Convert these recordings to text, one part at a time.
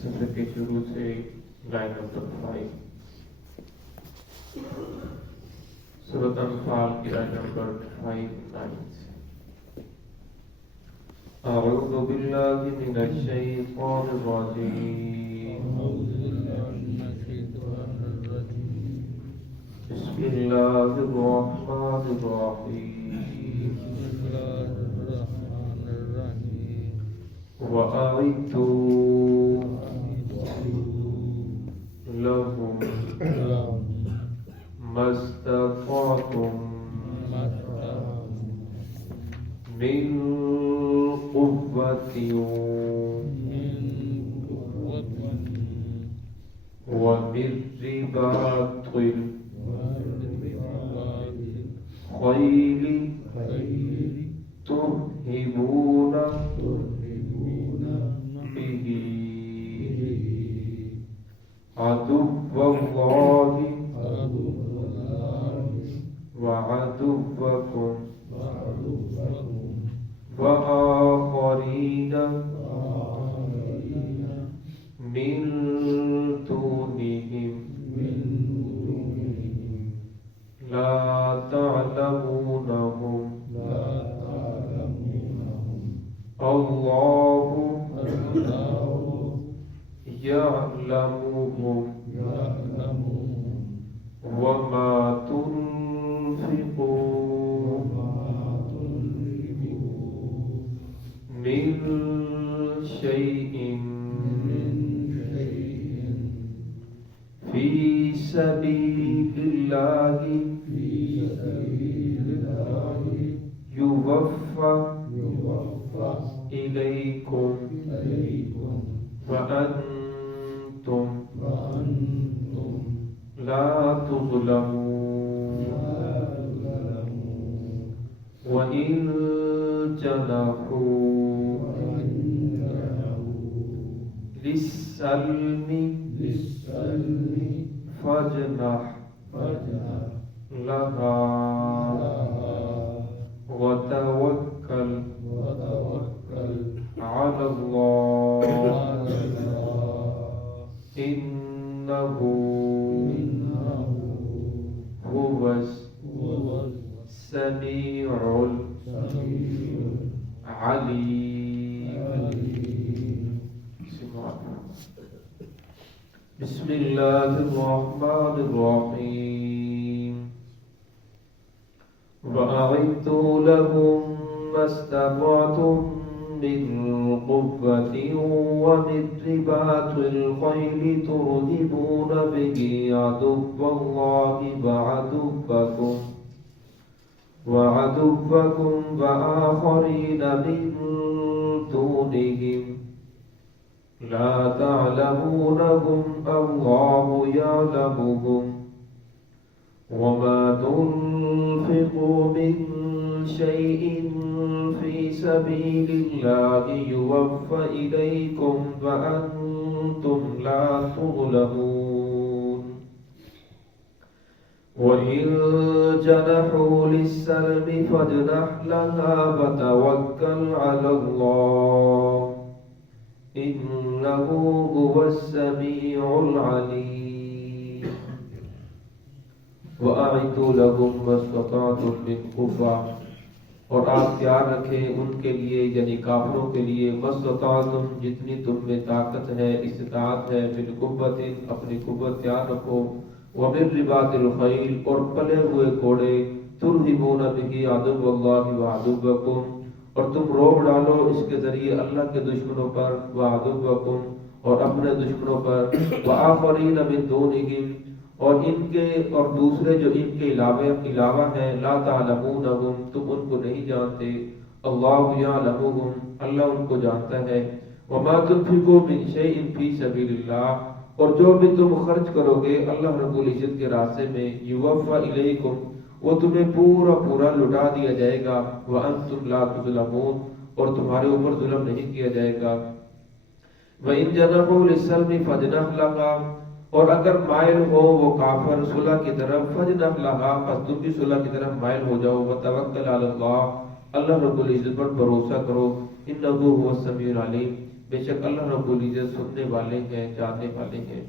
صفحے کے شروع سے لائن نمبر 5 سورۃ انفال کی لائن نمبر 5 سے اعوذ باللہ من الشیطان الرجیم بسم اللہ الرحمن الرحیم وَأَعِدُّوا لَهُم مَّا اسْتَطَعْتُم مِّن قُوَّةٍ وَمِن رِّبَاطِ الْخَيْلِ تُرْهِبُونَ به عدو الله وعدوكم وآخرين من دونهم لا تعلمونهم الله يعلمهم وما تنفقوا من شيء في سبيل الله يوفى إليكم وأنتم لا تظلمون وإن جنحوا للسلم فاجنح لها وتوكل على الله إنه هو السميع العليم. بسم الله الرحمن الرحيم. وأعدوا لهم ما استطعتم من قوة ومن رباط الخيل ترهبون به عدو الله وعدوكم وآخرين من دونهم لا تعلمونهم الله يعلمهم وما تنفقوا من شيء في سبيل الله يوفى إليكم وأنتم لا تظلمون وإن جنحوا للسلم فاجنح لها وتوكل على الله إنه هو السميع العليم. وأعدوا لهم ما استطعتم من قوة، اور آپ تیار رکھیں ان کے لیے یعنی کافروں کے لیے مستطاعتم جتنی تم میں طاقت ہے استطاعت ہے من قوت اپنی قوت تیار رکھو ومن رباط الخیل اور پلے ہوئے گھوڑے ترہبون به عدو اللہ وعدوکم اور تم روب ڈالو اس کے ذریعے اللہ کے دشمنوں پر وعدوکم اور اپنے دشمنوں پر وآخرین من دونہم اور ان کے اور دوسرے جو ان کے علاوہ ہیں لا تعلمونہم تم ان کو نہیں جانتے اللہ یعلمہم اللہ ان کو جانتا ہے وما تنفقوا من شیء فی سبیل اللہ اور جو بھی تم خرچ کرو گے اللہ رب العزت کے راستے میں یوفى الیکم وہ تمہیں پورا لٹا دیا جائے گا وانتم لا تظلمون اور تمہارے اوپر ظلم نہیں کیا جائے گا وَإِن جَنَحُوا لِلسَّلْمِ فَاجْنَحْ لَهَا اور اگر مائل ہو وہ کافر صلح کی طرف فَاجْنَحْ لَهَا پس تم بھی صلح کی طرف مائل ہو جاؤ وَتَوَكَّلْ عَلَى اللَّهِ اللہ رب العزت پر بھروسہ کرو انہو هو السمیع العلیم بے شک اللہ رب العزت سننے والے ہیں، جاننے والے ہیں۔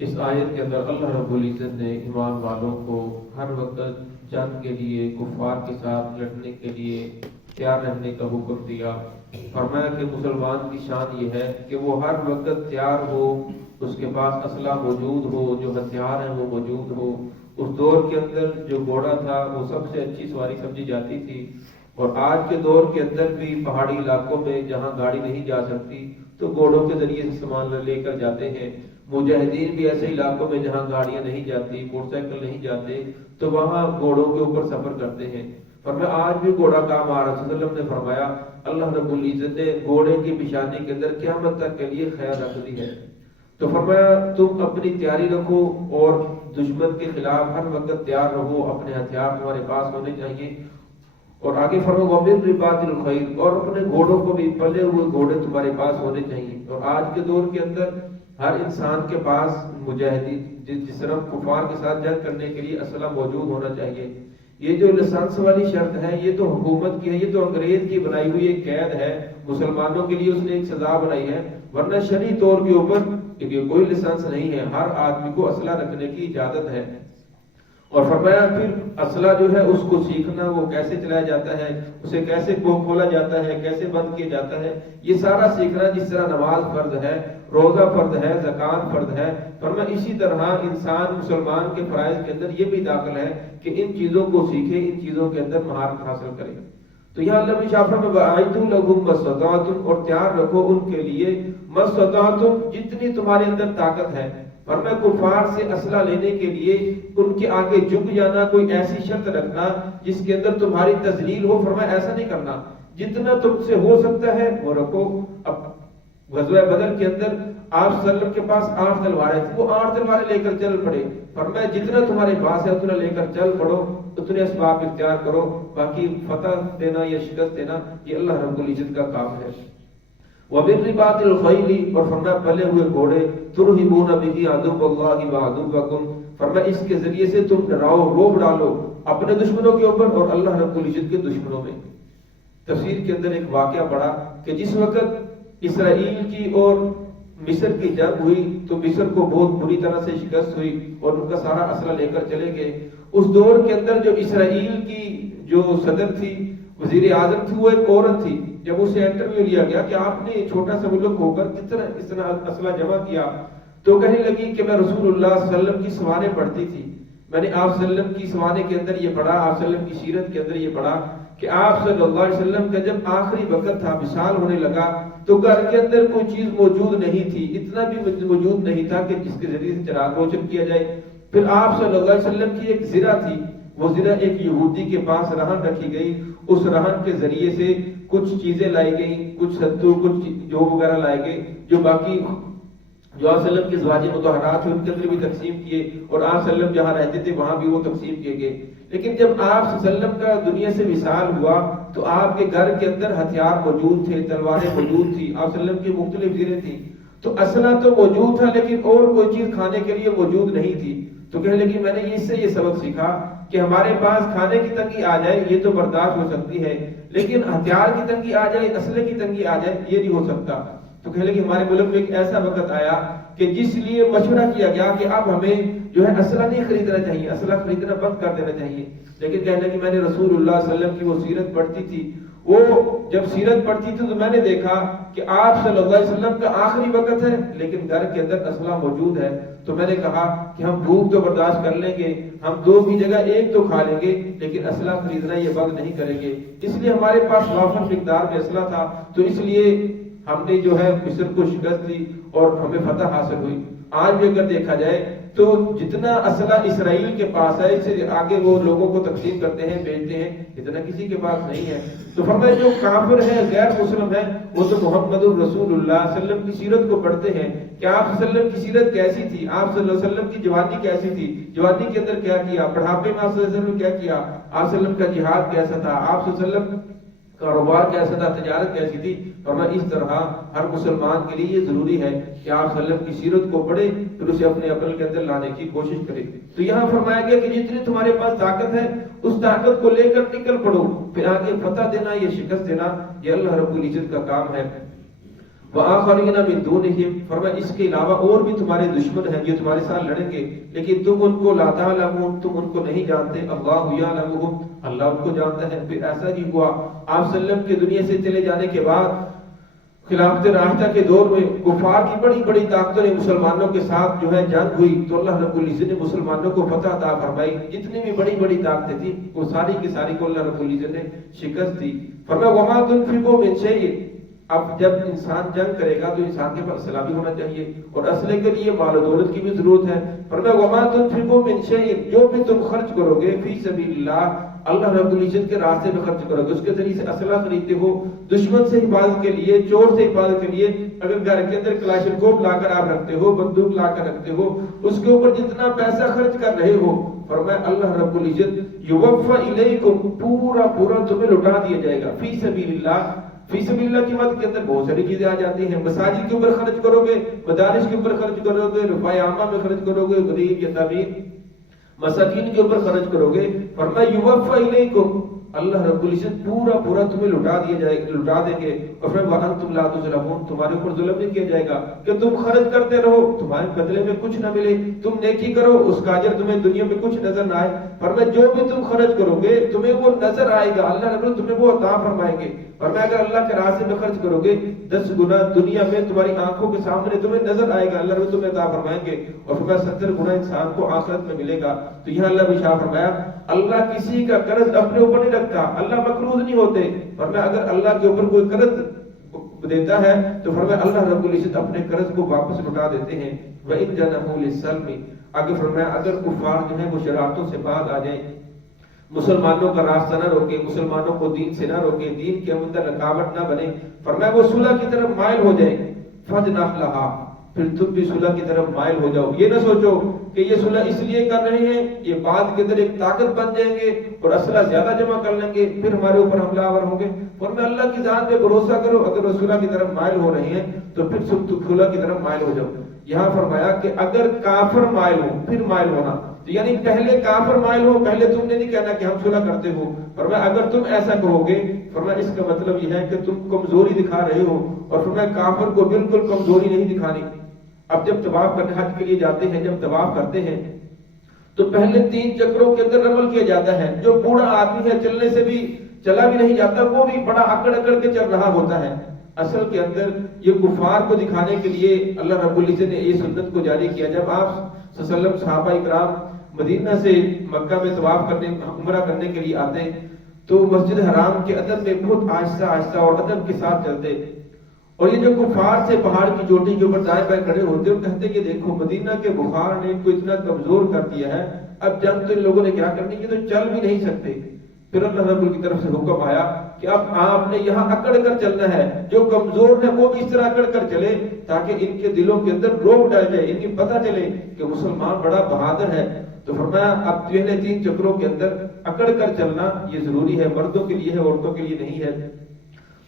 اس آیت کے اندر اللہ رب العزت نے ایمان والوں کو ہر وقت جنگ کے لیے، کفار کے ساتھ لڑنے کے لیے تیار رہنے کا حکم دیا۔ فرمایا کہ مسلمان کی شان یہ ہے کہ وہ ہر وقت تیار ہو، اس کے پاس اسلحہ موجود ہو، جو ہتھیار ہیں وہ موجود ہو۔ اس دور کے اندر جو گھوڑا تھا وہ سب سے اچھی سواری سمجھی جاتی تھی، اور آج کے دور کے اندر بھی پہاڑی علاقوں میں جہاں گاڑی نہیں جا سکتی تو گھوڑوں کے ذریعے سے سامان لے کر جاتے ہیں۔ مجاہدین بھی ایسے علاقوں میں جہاں گاڑیاں نہیں جاتی، موٹر سائیکل نہیں جاتے، تو وہاں گھوڑوں کے اوپر سفر کرتے ہیں۔ فرمایا آج بھی گھوڑا کام آ رہا ہے۔ صلی اللہ علیہ وسلم نے فرمایا اللہ رب العزت نے گھوڑے کی پیشانی کے اندر قیامت تک کے لیے خیر رکھ دی ہے۔ تو فرمایا تم اپنی تیاری رکھو اور دشمن کے خلاف ہر وقت تیار رہو، اپنے ہتھیار تمہارے پاس ہونے چاہیے۔ اور آگے فرمایا وَمِن رِبَاطِ الْخَيْلِ، اور اپنے گھوڑوں کو بھی پلے ہوئے گھوڑے تمہارے پاس ہونے چاہیے۔ اور آج کے دور کے اندر ہر انسان کے پاس مجاہدین جس طرح کفار کے ساتھ جنگ کرنے کے لیے اسلحہ موجود ہونا چاہیے۔ یہ جو لائسنس والی شرط ہے یہ تو حکومت کی ہے، یہ تو انگریز کی بنائی ہوئی ایک قید ہے، مسلمانوں کے لیے اس نے ایک سزا بنائی ہے، ورنہ شرعی طور کے اوپر کوئی لائسنس نہیں ہے، ہر آدمی کو اسلحہ رکھنے کی اجازت ہے۔ اور فرمایا پھر اسلحہ جو ہے اس کو سیکھنا، وہ کیسے چلایا جاتا ہے، اسے کیسے کھولا جاتا ہے، کیسے بند کیا جاتا ہے، یہ سارا سیکھنا، جس طرح نماز فرض ہے، روزہ فرض ہے، زکوٰۃ فرض ہے، فرمایا اسی طرح انسان مسلمان کے فرائض کے اندر یہ بھی داخل ہے کہ ان چیزوں کو سیکھے، ان چیزوں کے اندر مہارت حاصل کرے۔ تو یہاں اللہ نے شافر میں وَأَعِدُّوا لَهُم مَا اسْتَطَعْتُمْ، اور تیار رکھو ان کے لیے مَا اسْتَطَعْتُمْ، جتنی تمہارے اندر طاقت ہے۔ اور میں کفار سے اسلحہ لینے کے لیے ان کے آگے جھک جانا، کوئی ایسی شرط رکھنا جس کے اندر تمہاری تذلیل ہو، فرمایا ایسا نہیں کرنا، جتنا تم سے ہو سکتا ہے وہ رکھو۔ اب غزوہ بدر کے اندر آپ صلی اللہ علیہ وسلم کے پاس 8 تلواریں تھیں، وہ 8 تلواریں لے کر چل پڑے۔ فرمایا جتنا تمہارے پاس ہے اتنا لے کر چل پڑو، اتنے اسباب اختیار کرو، باقی فتح دینا یا شکست دینا یہ اللہ رب العزت کا کام ہے۔ وَمِن رِبَاطِ الْخَيْلِ، اور فرمایا پلے ہوئے گھوڑے، تُرْهِبُونَ بِهِ عَدُوَّ اللَّهِ وَعَدُوَّكُمْ، فرمایا اس کے ذریعے سے تم ڈراؤ، روب ڈالو اپنے دشمنوں کے اوپر اور اللہ رب العزت کے دشمنوں میں۔ تفسیر کے اندر ایک واقعہ پڑا کہ جس وقت اسرائیل کی اور مصر کی جنگ ہوئی تو مصر کو بہت بری طرح سے شکست ہوئی اور ان کا سارا اسلحہ لے کر چلے گئے۔ اس دور کے اندر جو اسرائیل کی جو صدر تھی، وزیر اعظم تھی، وہ ایک عورت تھی۔ جب اسے انٹرویو لیا گیا کہ آپ نے چھوٹا سا ملک ہو کر کس طرح اسلحہ جمع کیا، تو کہنے لگی کہ میں رسول اللہ صلی اللہ علیہ وسلم کی سوانح پڑھتی تھی، میں نے آپ صلی اللہ علیہ وسلم کی سوانح کے اندر یہ پڑھا، آپ صلی اللہ علیہ وسلم کی سیرت کے اندر یہ پڑھا کہ آپ صلی اللہ علیہ وسلم کا جب آخری وقت تھا، وصال ہونے لگا، تو گھر کے اندر کوئی چیز موجود نہیں تھی، اتنا بھی موجود نہیں تھا کہ جس کے ذریعے سے چراغ روشن کیا جائے۔ پھر آپ صلی اللہ علیہ وسلم کی ایک زرہ تھی، وہ زرہ ایک یہودی کے پاس رہن رکھی گئی، اس رہن کے ذریعے سے کچھ چیزیں لائی گئیں، کچھ ستو، کچھ جو وغیرہ لائے گئے، جو باقی جو آپ صلی اللہ علیہ وسلم کے ازواج مطہرات تھے ان کے اندر بھی تقسیم کیے، اور آپ صلی اللہ علیہ وسلم جہاں رہتے تھے وہاں بھی وہ تقسیم کیے گئے۔ لیکن جب آپ صلی اللہ علیہ وسلم کا دنیا سے وصال ہوا تو آپ کے گھر کے اندر ہتھیار موجود تھے، تلواریں موجود تھی، آپ صلی اللہ علیہ وسلم کی مختلف زریں تھیں، تو اسلحہ تو موجود تھا لیکن اور کوئی چیز کھانے کے لیے موجود نہیں تھی۔ تو کہنے لگی میں نے اس سے یہ سبق سیکھا کہ ہمارے پاس کھانے کی تنگی آ جائے یہ تو برداشت ہو سکتی ہے، لیکن ہتھیار کی تنگی آ جائے، اسلحے کی تنگی آ جائے یہ نہیں ہو سکتا۔ تو کہنے لگی ہمارے ملک میں ایک ایسا وقت آیا کہ جس لیے مشورہ کیا گیا کہ اب ہمیں جو ہے اسلحہ نہیں خریدنا چاہیے، اسلحہ خریدنا بند کر دینا چاہیے۔ لیکن کہنے لگی میں نے رسول اللہ صلی اللہ علیہ وسلم کی وہ سیرت پڑھتی تھی، وہ جب سیرت پڑھتی تھی تو میں نے دیکھا کہ آپ صلی اللہ علیہ وسلم کا آخری وقت ہے لیکن گھر کے اندر اسلحہ موجود ہے۔ تو میں نے کہا کہ ہم بھوک تو برداشت کر لیں گے، ہم دو کی جگہ ایک تو کھا لیں گے، لیکن اسلحہ خریدنا یہ بند نہیں کریں گے۔ اس لیے ہمارے پاس وافر مقدار میں اسلحہ تھا، تو اس لیے ہم نے جو ہے مصر کو شکست دی اور ہمیں فتح حاصل ہوئی۔ آج بھی اگر دیکھا جائے تو جتنا اسلحہ اسرائیل کے پاس ہے، اس سے آگے وہ لوگوں کو تقسیم کرتے ہیں، بیچتے ہیں، اتنا کسی کے پاس نہیں ہے۔ تو فرمایا جو کافر ہے، غیر مسلم ہے، وہ تو محمد الرسول اللہ صلی اللہ علیہ وسلم کی سیرت کو پڑھتے ہیں کہ آپ صلی اللہ علیہ وسلم کی سیرت کیسی تھی، آپ صلی اللہ علیہ وسلم کی جوانی کیسی تھی، جوانی کے اندر کیا کیا، بڑھاپے میں آپ صلی اللہ علیہ وسلم کیا کیا، آپ صلی اللہ علیہ وسلم کا جہاد کیسا تھا، آپ صلی اللہ علیہ وسلم کاروبار کیسا تھا، تجارت کیسی تھی۔ فرمایا اس طرح ہر مسلمان کے لیے یہ ضروری ہے کہ آپ صلی اللہ علیہ وسلم کی سیرت کو پڑھے، پھر اسے اپنے عمل کے اندر لانے کی کوشش کرے۔ تو یہاں فرمایا گیا کہ جتنی تمہارے پاس طاقت ہے اس طاقت کو لے کر نکل پڑو، پھر آگے فتح دینا، یہ شکست دینا، یہ اللہ رب العزت کا کام ہے۔ وآخرین من دونہم، فرمایا اس کے علاوہ اور بھی تمہارے دشمن ہیں جو تمہارے ساتھ لڑیں گے، لیکن تم ان کو لا تعلمون، تم ان کو نہیں جانتے، اللہ یعلمہم، اللہ ان کو جانتا ہے۔ پھر ایسا ہی ہوا، آپ صلی اللہ علیہ وسلم کے دنیا سے چلے جانے کے بعد خلافت راشدہ کے دور میں کفار کی بڑی بڑی طاقتوں نے مسلمانوں کے ساتھ جو ہے جنگ ہوئی، تو اللہ رب العزت نے مسلمانوں کو فتح عطا فرمائی۔ جتنی بھی بڑی بڑی طاقتیں تھیں وہ ساری کی ساری کو اللہ رب العزت نے شکست دی۔ فرمایا وما تنفقوا من شیء، اب جب انسان جنگ کرے گا تو انسان کے پاس اسلحہ بھی ہونا چاہیے، اور اسلحے کے لیے مال و دولت کی بھی ضرورت ہے۔ فرمایا وما تنفقوا من شیء، جو بھی تم خرچ کرو گے فی سبیل اللہ، اللہ رب العزت کے راستے میں خرچ کرو گے، اس کے ذریعے سے اسلحہ خریدتے ہو، دشمن سے حفاظت کے لیے، چور سے حفاظت کے لیے، اگر گھر کے اندر کلاشنکوف لا کر آپ رکھتے ہو، بندوق لا کر رکھتے ہو، اس کے اوپر جتنا پیسہ خرچ کر رہے ہو، فرمایا اللہ رب العزت یوفی الیکم، پورا پورا تمہیں لوٹا دیا جائے گا۔ فی سبیل اللہ، فی سبیل اللہ کی مدد کے اندر بہت ساری چیزیں آ جاتی ہیں، مساجد کے اوپر خرچ کرو گے، مدارس کے اوپر خرچ کرو گے، رفاع عامہ میں خرچ کرو گے، غریب یتامین مساکین کے اوپر خرچ کرو گے، فرمایا یوفی الیکم، اللہ رب العزت پورا پورا تمہیں لوٹا دیا جائے گا، لوٹا دیں گے۔ اور پھر وانتم لا تظلمون، تمہارے اوپر ظلم نہیں کیا جائے گا کہ تم خرچ کرتے رہو، تمہارے بدلے میں کچھ نہ ملے، تم نیکی کرو اس کا اجر تمہیں دنیا میں کچھ نظر نہ آئے، فرمایا جو بھی تم خرچ کرو گے تمہیں وہ نظر آئے گا، اللہ رب العزت تمہیں وہ عطا فرمائیں گے۔ فرمایا اگر اللہ کے راستے میں خرچ کرو گے 10 گنا دنیا میں تمہاری آنکھوں کے سامنے تمہیں نظر آئے گا، اللہ رب تمہیں عطا فرمائیں گے، اور فرمایا 70 گنا انسان کو آخرت میں ملے گا۔ تو یہاں اللہ نے شاہ فرمایا اللہ کسی کا قرض اپنے اوپر نہیں رکھتا، اللہ مقروض نہیں ہوتے، فرمایا اگر اللہ کے اوپر کوئی قرض دیتا ہے تو فرمایا اللہ رب العزت اپنے قرض کو واپس لوٹا دیتے ہیں۔ وَإِن جَنَحُوا لِلسَّلْمِ، آگے فرمایا اگر کفار جو ہے وہ شرارتوں سے باز آ جائیں، مسلمانوں کا راستہ نہ روکے، مسلمانوں کو دین سے نہ روکے، دین کے اندر رکاوٹ نہ بنے، فرمایا وہ صلح کی طرف مائل ہو جائے، فَجْنَحْ لَهَا، پھر تم بھی صلح کی طرف مائل ہو جاؤ۔ یہ نہ سوچو کہ یہ صلح اس لیے کر رہے ہیں، یہ بعد کے اندر ایک طاقت بن جائیں گے اور اسلحہ زیادہ جمع کر لیں گے، پھر ہمارے اوپر حملہ آور ہوں گے، فرمایا اللہ کی ذات پہ بھروسہ کرو، اگر وہ صلح کی طرف مائل ہو رہے ہیں تو پھر صلح کی طرف مائل ہو جاؤ۔ یہاں فرمایا کہ اگر کافر مائل ہو پھر مائل ہونا، تو یعنی پہلے کافر مائل ہو، پہلے تم نے نہیں کہنا کہ ہم صلح کرتے ہو، فرمایا اگر تم ایسا کہو گے، فرمایا اس کا مطلب یہ ہے کہ تم کمزوری دکھا رہے ہو، اور فرمایا کافر کو بالکل کمزوری نہیں دکھانی۔ اب جب طواف کرنے حج کے لیے جاتے ہیں، جب طواف کرتے ہیں تو پہلے 3 چکروں کے اندر رمل کیا جاتا ہے، جو بوڑھا آدمی ہے چلنے سے بھی چلا بھی نہیں جاتا، وہ بھی بڑا اکڑ اکڑ کے چل رہا ہوتا ہے۔ اصل کے اندر یہ کفار کو دکھانے کے لیے اللہ رب العزت نے یہ سنت کو جاری کیا۔ جب آپ صلی اللہ علیہ وسلم صحابہ اکرام مدینہ سے مکہ میں طواف کرنے عمرہ کرنے کے لیے آتے تو مسجد حرام کے ادب میں بہت آہستہ آہستہ اور ادب کے ساتھ چلتے، اور یہ جو کفار سے پہاڑ کی چوٹی کے اوپر دائیں بائیں کھڑے ہوتے اور کہتے کہ دیکھو مدینہ کے بخار نے ان کو اتنا کمزور کر دیا ہے، اب جنگ تو ان لوگوں نے کیا کرنی، یہ تو چل بھی نہیں سکتے۔ پھر اللہ رب کی طرف سے حکم آیا کہ اب آپ نے یہاں اکڑ کر چلنا ہے، جو کمزور ہے وہ بھی اس طرح اکڑ کر چلے تاکہ ان کے دلوں کے اندر روک ڈال جائے، ان کی پتہ چلے کہ مسلمان بڑا بہادر ہے۔ تو فرمایا اب پہلے 3 چکروں کے اندر اکڑ کر چلنا یہ ضروری ہے، مردوں کے لیے ہے، عورتوں کے لیے نہیں ہے۔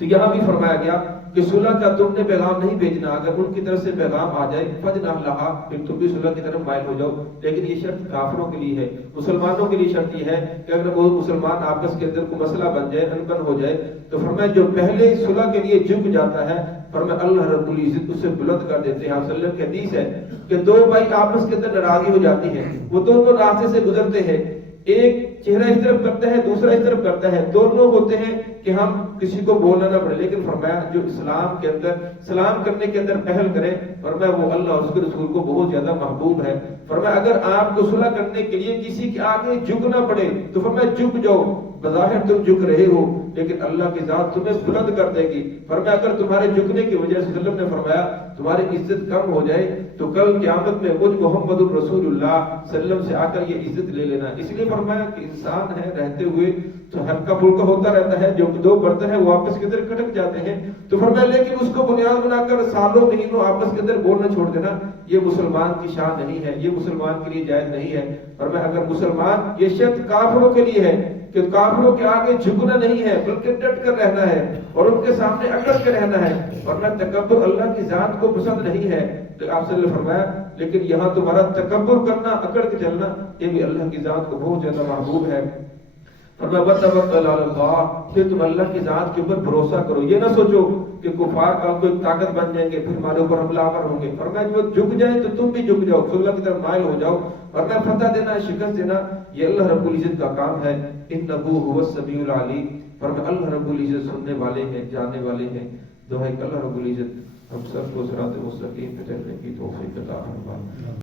تو یہاں بھی فرمایا گیا کہ صلح کا تم نے پیغام نہیں بھیجنا، اگر ان کی طرف سے پیغام آ جائے فَجْنَحْ لَهَا، پھر تم بھی صلح کی طرف مائل ہو جاؤ، لیکن یہ شرط کافروں کے لیے ہے۔ مسلمانوں کے لیے شرط یہ ہے کہ اگر وہ مسلمان آپس کے اندر کوئی مسئلہ بن جائے، انبن ہو جائے، تو فرمایا جو پہلے صلح کے لیے جھک جاتا ہے، فرمایا اللہ رب العزت اسے بلند کر دیتے ہیں۔ آپ صلی اللہ علیہ وسلم کی حدیث ہے کہ 2 بھائی آپس کے اندر ناراضی ہو جاتی ہے، وہ دونوں راستے سے گزرتے ہیں، ایک چہرہ اس طرف کرتا ہے، دوسرا اس طرف کرتا ہے، دونوں ہوتے ہیں کہ ہم کسی کو بولنا نہ پڑے، لیکن فرمایا جو اسلام کے اندر سلام کرنے کے اندر پہل کرے، فرمایا وہ اللہ اور اس کے رسول کو بہت زیادہ محبوب ہے۔ فرمایا اگر آپ کو صلح کرنے کے لیے کسی کے آگے جھکنا پڑے تو فرمایا جھک جاؤ، بظاہر تم جھک رہے ہو لیکن اللہ کی ذات تمہیں بلند کر دے گی۔ فرمایا اگر تمہارے جھکنے کی وجہ سے وسلم نے فرمایا تمہاری عزت کم ہو جائے تو کل قیامت میں مجھ محمد الرسول اللہ صلی اللہ علیہ وسلم سے آ کر یہ عزت لے لینا۔ اس لیے فرمایا کہ انسان ہے، رہتے ہوئے تو ہلکا پھلکا ہوتا رہتا ہے، جو 2 برتن ہیں وہ آپس کے اندر کھٹک جاتے ہیں، تو فرمایا لیکن اس کو بنیاد بنا کر سالوں مہینوں آپس کے اندر بولنا چھوڑ دینا یہ مسلمان کی شان نہیں ہے، یہ مسلمان کے لیے جائز نہیں ہے۔ فرمایا اگر مسلمان، یہ شرط کافروں کے لیے ہے کہ کافروں کے آگے جھکنا نہیں ہے بلکہ ڈٹ کر رہنا ہے اور ان کے سامنے اکڑ کے رہنا ہے، ورنہ تکبر اللہ کی ذات کو پسند نہیں ہے۔ تو آپ صلی اللہ علیہ وسلم فرمایا لیکن یہاں تمہارا تکبر کرنا، اکڑ کے چلنا، یہ بھی اللہ کی ذات کو بہت زیادہ محبوب ہے۔ فرمایا وتوکل علی اللہ، پھر تم اللہ کی ذات کے اوپر بھروسہ کرو، یہ نہ سوچو کہ کفار کا کوئی طاقت بن جائیں گے پھر ہمارے اوپر حملہ آور ہوں گے۔ فرمایا جو جھک جائیں تو تم بھی جھک جاؤ، اللہ کی طرف مائل ہو جاؤ، فرمایا فتح دینا شکست دینا یہ اللہ رب العزت کا کام ہے، انہ هو السمیع العلیم، فرمایا اللہ رب العزت سننے والے ہیں جاننے والے ہیں۔ دعا ہے کہ اللہ رب العزت ہم سب کو صراط مستقیم پہ چلنے کی توفیق عطا فرمائے۔